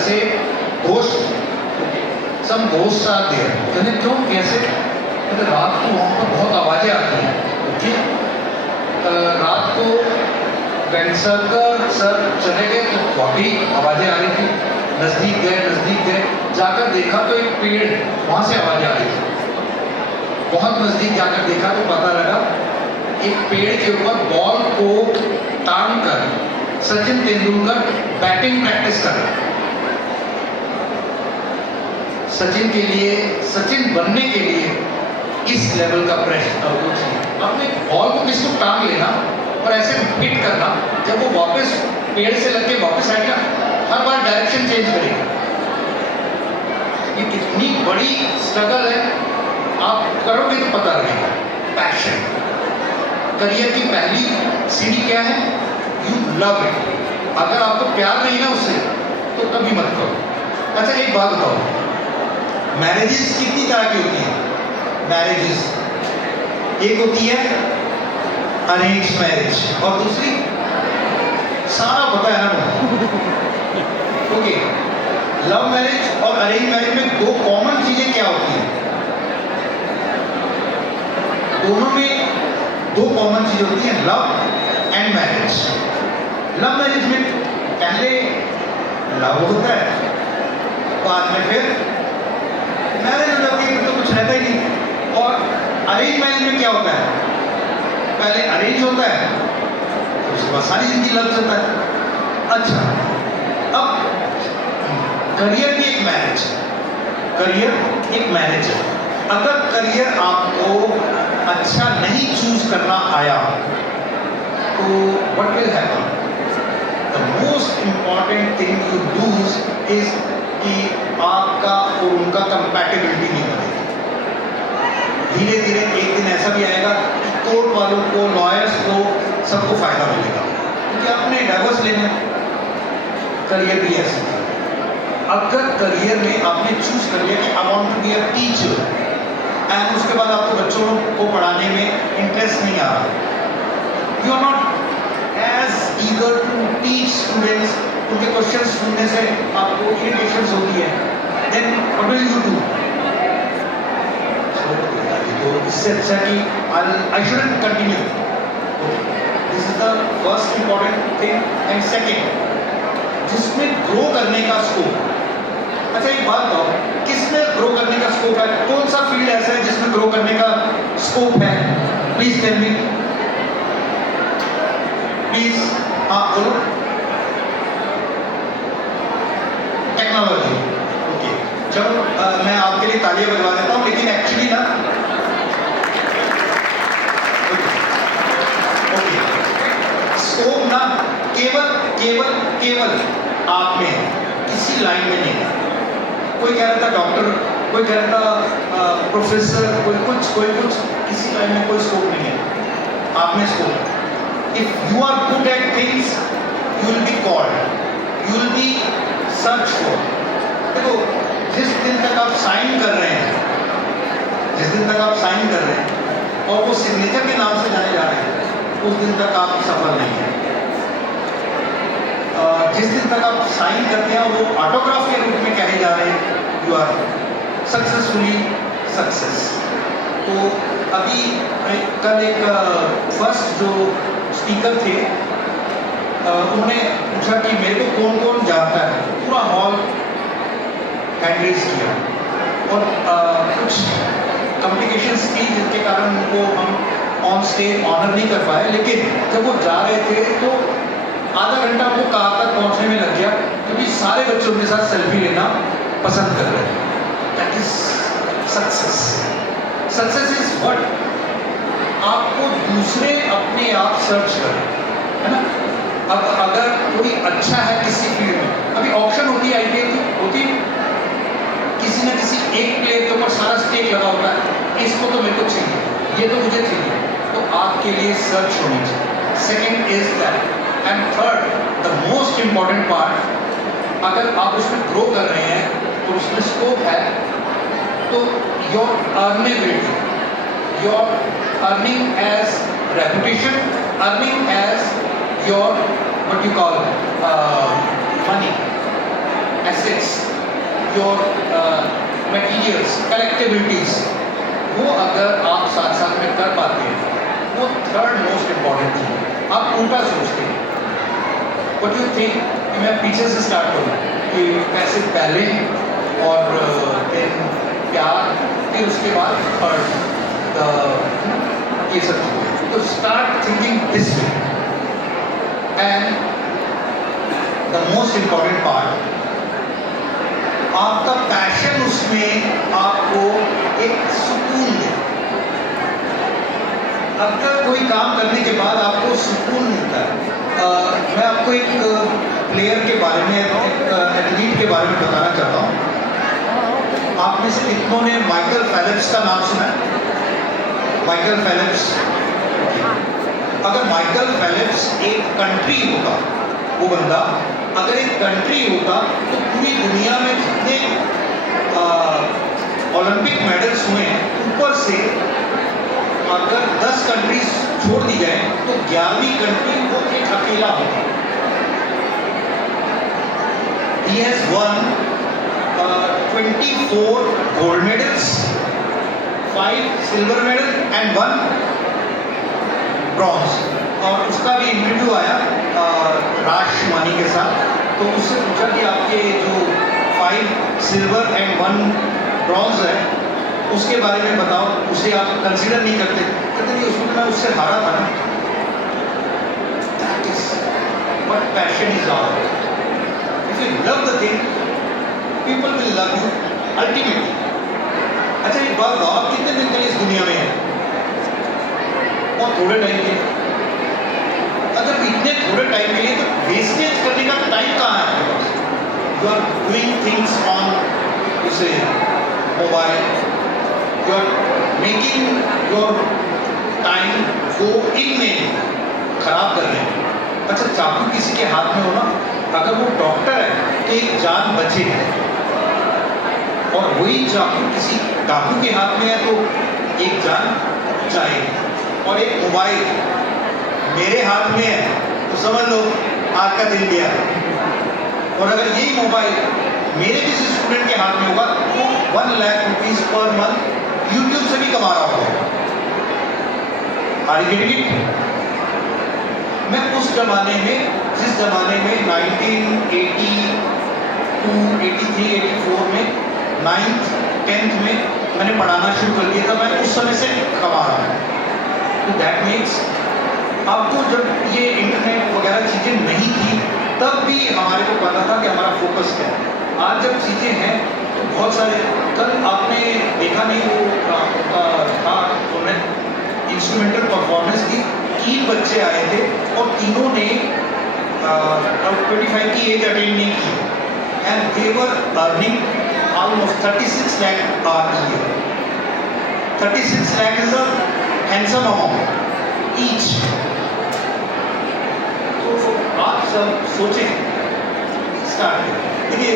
से घोस्ट, सब घोस्ट आते हैं। कहते क्यों, कैसे? कहते रात को वहाँ पर बहुत आवाज़ें आती हैं। ओके, रात को वेंसरकर सर चले गए तो वाकई आवाज़ें आ रही थी। नज़दीक गए, जाकर देखा तो एक पेड़, वहाँ से आवाज़ें आ रही थी। बहुत नज़दीक जाकर देखा तो पता लगा एक पेड़ के ऊपर बॉल को टांग कर सचिन तेंदुलकर बैटिंग प्रैक्टिस कर रहे। सचिन के लिए, सचिन बनने के लिए इस लेवल का प्रेशर वो चाहिए। अपने बॉल को किसको टांग लेना और ऐसे हिट करना, जब वो वापस पेड़ से लग के वापस आएगा, हर बार डायरेक्शन चेंज करेगा। ये कितनी बड़ी स्ट्रगल है, आप करोगे तो पता लगेगा। पैशन, करियर की पहली सीढ़ी क्या है? You love it. अगर आपको प्यार नहीं है उससे तो कभी मत करो। अच्छा एक बात बताओ, मैरिजेस कितनी तरह की होती हैं? मैरिजेस एक होती है अरेंज मैरिज और दूसरी, सारा पता है ना। ओके, लव मैरिज और अरेंज मैरिज में दो कॉमन चीजें क्या होती हैं? दोनों में दो कॉमन चीजें होती हैं, love and marriage. Love marriage में पहले लव होता है, बाद में फिर मैरिज हो जाती है, फिर तो कुछ रहता ही नहीं। और अरेंज मैरिज में क्या होता है? पहले अरेंज होता है, तो उसके बाद सारी जिंदगी लव चलता है। अच्छा, अब करियर भी एक मैरिज है, करियर एक मैरिज है। अगर करियर आपको अच्छा नहीं चूज करना आया तो what will happen? The most important thing you lose is कि आपका और उनका कंपैटिबिलिटी नहीं बनेगी। धीरे धीरे एक दिन ऐसा भी आएगा कि कोर्ट वालों को, लॉयर्स को, सबको फायदा मिलेगा, क्योंकि आपने डाइवोर्स लेना है। करियर भी ऐसा है। अगर करियर में आपने चूज कर लिया कि I want to be a teacher and उसके बाद आपको बच्चों को पढ़ाने में इंटरेस्ट नहीं आ रहा, you are not as eager to teach students, उनके क्वेश्चन सुनने से आपको इरिटेशंस होती है, then what will you do? तो इससे अच्छा कि I shouldn't continue. This is the first important thing. And second, जिसमें ग्रो करने का स्कोप। अच्छा एक बात बताओ, किसमें ग्रो करने का स्कोप है? कौन सा फील्ड ऐसा है जिसमें ग्रो करने का स्कोप है? Please tell me, please. हाँ बोलो। टेक्नोलॉजी। ओके, चलो मैं आपके लिए तालियां बजवा देता हूँ, लेकिन एक्चुअली ना, ओके, स्कोप ना केवल आप में है, किसी लाइन में नहीं है। कोई कह रहा था डॉक्टर, कोई कह रहा था प्रोफेसर, कोई कुछ, किसी लाइन में कोई स्कोप नहीं है। आप में scope. If you are good at things you will be called, you will be search for. देखो, जिस दिन तक आप साइन कर रहे हैं, और वो सिग्नेचर के नाम से जाने जा रहे हैं, उस दिन तक आप सफल नहीं हैं। जिस दिन तक आप साइन करते हैं वो ऑटोग्राफ के रूप में कहे जा रहे हैं, यू आर सक्सेसफुली सक्सेस। तो अभी कल एक फर्स्ट जो स्पीकर थे, उन्होंने पूछा कि मेरे को कौन कौन जानता है, पूरा हॉल हैंड रेज किया, और कुछ कॉम्प्लिकेशंस थी जिनके कारण उनको हम ऑन स्टेज ऑनर नहीं कर पाए। लेकिन जब वो जा रहे थे तो आधा घंटा वो कार तक पहुंचने में लग गया, क्योंकि सारे बच्चों के साथ सेल्फी लेना पसंद कर रहे हैं। That is success. Success is what? आपको दूसरे अपने आप सर्च करें, है ना। अब अगर कोई अच्छा है किसी फील्ड में, अभी ऑप्शन होती है आईपीएल की, होती है, किसी न किसी एक प्लेयर के ऊपर सारा स्टेक लगा होता है, इसको तो मेरे को चाहिए, ये तो मुझे चाहिए, तो आपके लिए सर्च होनी चाहिए। Second is that. And third, the most important part, अगर आप उसमें ग्रो कर रहे हैं तो उसमें स्कोप है, तो your earnability, your earning as reputation, earning as your what you call money, assets, your materials, collectibilities, वो अगर आप साथ साथ में कर पाते हैं, वो थर्ड मोस्ट इम्पॉर्टेंट चीज है। आप उल्टा सोचते हैं, व्हाट यू थिंक कि मैं पीछे से स्टार्ट करूँ कि पैसे पहले और फिर प्यार, फिर उसके बाद थर्ड ये सब चीज़ें। तो start thinking this way. And the most important part, आपका पैशन उसमें आपको एक सुकून दे। अगर कोई काम करने के बाद आपको सुकून मिलता है, मैं आपको एक प्लेयर के बारे में, एक एथलीट के बारे में बताना चाहता हूँ। आप में से कितनों ने माइकल फेलिप्स का नाम सुना है? Michael Phelps. अगर माइकल फेलिप्स एक कंट्री होता, वो बंदा अगर एक कंट्री होता, तो पूरी दुनिया में जितने ओलंपिक मेडल्स हुए हैं, ऊपर से अगर 10 कंट्रीज छोड़ दी जाए तो 11वीं कंट्री वो एक अकेला होगा। He has won 24 gold medals, 5 silver medal and 1 bronze। और उसका भी इंटरव्यू आया राज मानी के साथ, तो उससे पूछा कि आपके जो 5 सिल्वर एंड 1 ब्रॉन्ज है उसके बारे में बताओ, उसे आप कंसीडर नहीं करते? कहते नहीं, उसमें मैं उससे हारा था ना। That is what passion is all. If you love the thing, people will love you ultimately. अच्छा एक बात बताओ, आप कितने दिन के लिए इस दुनिया में हैं? बहुत थोड़े टाइम के। अगर इतने थोड़े टाइम के लिए, तो वेस्टेज करने का टाइम कहाँ है आपके पास? You are doing things on उसे mobile, you are making your time go in में, खराब कर रहे हैं। अच्छा चाकू किसी के हाथ में हो ना, अगर वो डॉक्टर है तो एक जान बचेगी, और वही चाकू किसी डाकू के हाथ में है तो एक जान जाएगी। और एक मोबाइल मेरे हाथ में है तो समझ लो आज का दिन गया। और अगर यही मोबाइल मेरे किसी स्टूडेंट के हाथ में होगा तो 1 lakh rupees per month YouTube से भी कमा रहा होगा। मैं उस जमाने में, जिस जमाने में 1982, 83, 84 में 9th 10th में मैंने पढ़ाना शुरू कर दिया था, मैं उस समय से कमा रहा हूँ। तो दैट मीन्स आपको जब ये इंटरनेट वगैरह चीज़ें नहीं थी, तब भी हमारे को पता था कि हमारा फोकस क्या है। आज जब चीज़ें हैं तो बहुत सारे, कल आपने देखा नहीं वो था उन्होंने इंस्ट्रूमेंटल परफॉर्मेंस की, 3 बच्चे आए थे और तीनों ने 25 की एज अटेंड नहीं की, and they were earning almost 36 lakh per year. 36 lakh is a handsome amount each. तो आप सब सोचें, स्टार्ट देखिए